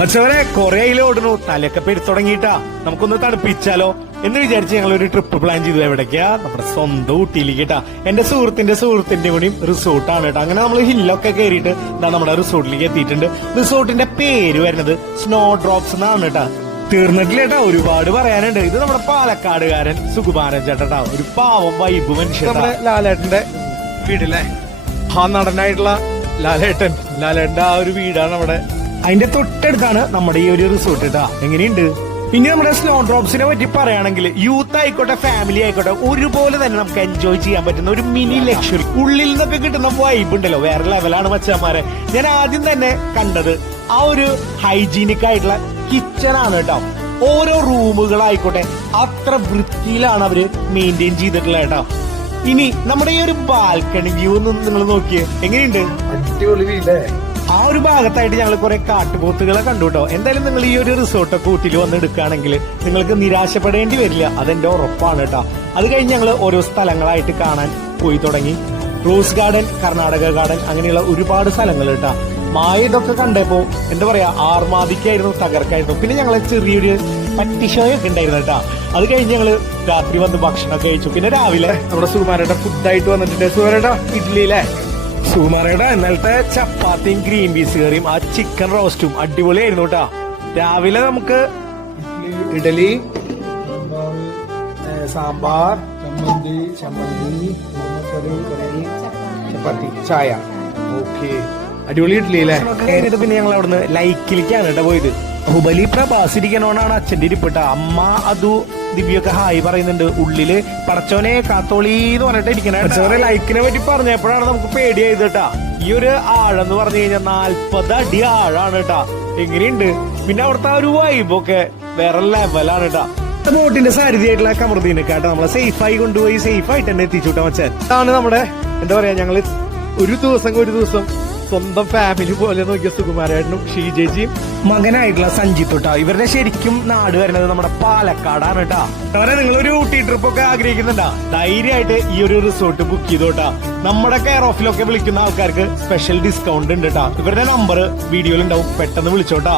മച്ചവരെ കൊറേ ഓടുന്നു, തലയൊക്കെ പെരുത്ത് തുടങ്ങിയിട്ടാ. നമുക്കൊന്ന് തണുപ്പിച്ചാലോ എന്ന് വിചാരിച്ച് ഞങ്ങൾ ഒരു ട്രിപ്പ് പ്ലാൻ ചെയ്തു. എവിടേക്കാ? നമ്മുടെ സ്വന്തം ഊട്ടിയിലേക്ക് കേട്ടാ. എന്റെ സുഹൃത്തിന്റെ കൂടിയും റിസോർട്ടാണ് കേട്ടോ. അങ്ങനെ നമ്മൾ ഹില്ലൊക്കെ കയറിയിട്ട് നമ്മുടെ റിസോർട്ടിലേക്ക് എത്തിയിട്ടുണ്ട്. റിസോർട്ടിന്റെ പേര് വരുന്നത് സ്നോ ഡ്രോപ്സ് എന്നാണ് കേട്ടാ. തീർന്നിട്ടില്ല കേട്ടാ, ഒരുപാട് പറയാനുണ്ട്. ഇത് നമ്മുടെ പാലക്കാടുകാരൻ സുകുമാരൻ ചേട്ടാ, ഒരു പാവം വൈബ് മനുഷ്യൻ. നമ്മുടെ ലാലേട്ടന്റെ വീടില്ലേ, ആ നടനായിട്ടുള്ള ലാലേട്ടന്റെ ആ ഒരു വീടാണ് നമ്മുടെ. അതിന്റെ തൊട്ടടുത്താണ് നമ്മുടെ ഈ ഒരു റിസോർട്ട് കേട്ടാ. എങ്ങനെയുണ്ട്? ഇനി നമ്മുടെ സ്നോ ഡ്രോപ്സിനെ പറ്റി പറയുകയാണെങ്കിൽ യൂത്ത് ആയിക്കോട്ടെ ഫാമിലി ആയിക്കോട്ടെ ഒരുപോലെ തന്നെ നമുക്ക് എൻജോയ് ചെയ്യാൻ പറ്റുന്ന ഒരു മിനി ലക്ഷറി. ഉള്ളിൽ നിന്നൊക്കെ കിട്ടുന്ന വൈബ് ഉണ്ടല്ലോ, വേറെ ലെവലാണ് മച്ചാമാരെ. ഞാൻ ആദ്യം തന്നെ കണ്ടത് ആ ഒരു ഹൈജീനിക് ആയിട്ടുള്ള കിച്ചൺ ആണ് കേട്ടോ. ഓരോ റൂമുകളായിക്കോട്ടെ അത്ര വൃത്തിയിലാണ് അവര് മെയിൻറ്റെയിൻ ചെയ്തിട്ടുള്ളത് കേട്ടോ. ഇനി നമ്മുടെ ഈ ഒരു ബാൽക്കണി വ്യൂ നിങ്ങൾ നോക്കിയേ, എങ്ങനെയുണ്ട്? അടിപൊളി വീടേ. ആ ഒരു ഭാഗത്തായിട്ട് ഞങ്ങൾ കുറെ കാട്ടുപോത്തുകളെ കണ്ടു കേട്ടോ. എന്തായാലും നിങ്ങൾ ഈ ഒരു റിസോർട്ടൊക്കെ ഊട്ടിയിൽ വന്ന് എടുക്കുകയാണെങ്കിൽ നിങ്ങൾക്ക് നിരാശപ്പെടേണ്ടി വരില്ല, അതെന്റെ ഉറപ്പാണ് കേട്ടോ. അത് കഴിഞ്ഞ് ഞങ്ങൾ ഓരോ സ്ഥലങ്ങളായിട്ട് കാണാൻ പോയി തുടങ്ങി. റോസ് ഗാർഡൻ, കർണാടക ഗാർഡൻ, അങ്ങനെയുള്ള ഒരുപാട് സ്ഥലങ്ങൾ കേട്ടോ. ഇതൊക്കെ കണ്ടപ്പോ എന്താ പറയാ, ആർമാദിക്കായിരുന്നു, തകർക്കായിരുന്നു. പിന്നെ ഞങ്ങളെ ചെറിയൊരു പട്ടിഷോയൊക്കെ ഉണ്ടായിരുന്നു കേട്ടോ. അത് കഴിഞ്ഞ് ഞങ്ങള് രാത്രി വന്ന് ഭക്ഷണമൊക്കെ കഴിച്ചു. പിന്നെ രാവിലെ നമ്മുടെ സുകുമാരയുടെ ഫുഡായിട്ട് വന്നിട്ടുണ്ട്. സുകുമാരയുടെ ഇഡ്ഡലിയിലെ സുകുമാരയുടെ ഇന്നലത്തെ ചപ്പാത്തിയും ഗ്രീൻ പീസ് കറിയും ആ ചിക്കൻ റോസ്റ്റും അടിപൊളിയായിരുന്നു കേട്ടാ. രാവിലെ നമുക്ക് ഇഡലി, സാമ്പാർ, ചമ്മന്തി, ചപ്പാത്തി, ചായ. ഓക്കെ, അടിപൊളി ഇഡ്ഡലി അല്ലേ. കഴിഞ്ഞിട്ട് പിന്നെ ഞങ്ങൾ അവിടുന്ന് ലൈക്കിലേക്കാണ് കേട്ടോ പോയത്. ഹുബലി പ്രഭാസ് ഇരിക്കണോണ്ടാണ് അച്ഛന്റെ ഇരിപ്പിട്ട. അമ്മ അതു ദിവ്യൊക്കെ ഹായ് പറയുന്നുണ്ട്. ഉള്ളില് പടച്ചോനെ കാത്തോളി എന്ന് പറഞ്ഞിട്ട് ഇരിക്കണേ. ലൈക്കിനെ പറ്റി പറഞ്ഞപ്പോഴാണ് നമുക്ക് പേടിയായത് കേട്ടാ. ഈ ഒരു ആഴെന്ന് പറഞ്ഞു കഴിഞ്ഞാൽ 40 അടി ആഴാണ് കേട്ടാ. എങ്ങനെയുണ്ട്? പിന്നെ അവിടുത്തെ ആ ഒരു വൈബൊക്കെ വേറെ ലെവലാണ് കേട്ടാ. ബോട്ടിന്റെ സാരഥിയായിട്ടുള്ള കമറുദ്ദീനെ കേട്ടോ നമ്മളെ സേഫായി കൊണ്ടുപോയി സേഫായിട്ട് തന്നെ എത്തിച്ചുട്ടാ മച്ചാൻ. ഇതാണ് നമ്മുടെ എന്താ പറയാ, ഞങ്ങള് ഒരു ദിവസം സ്വന്തം ഫാമിലി പോലെ നോക്കിയ സുകുമാരേട്ടനും ഷീജേജിയും മകനായിട്ടുള്ള സഞ്ജിത്തോട്ടാ. ഇവരുടെ ശരിക്കും നാട് വരുന്നത് നമ്മുടെ പാലക്കാടാണ് കേട്ടാ. അവരെ നിങ്ങളൊരു ഊട്ടി ട്രിപ്പ് ഒക്കെ ആഗ്രഹിക്കുന്നുണ്ടാ, ധൈര്യമായിട്ട് ഈ ഒരു റിസോർട്ട് ബുക്ക് ചെയ്തോട്ടാ. നമ്മുടെ കെയർ ഓഫിലൊക്കെ വിളിക്കുന്ന ആൾക്കാർക്ക് സ്പെഷ്യൽ ഡിസ്കൗണ്ട് ഉണ്ട് കേട്ടാ. ഇവരുടെ നമ്പർ വീഡിയോയിൽ ഉണ്ടാവും, പെട്ടെന്ന് വിളിച്ചോട്ടാ.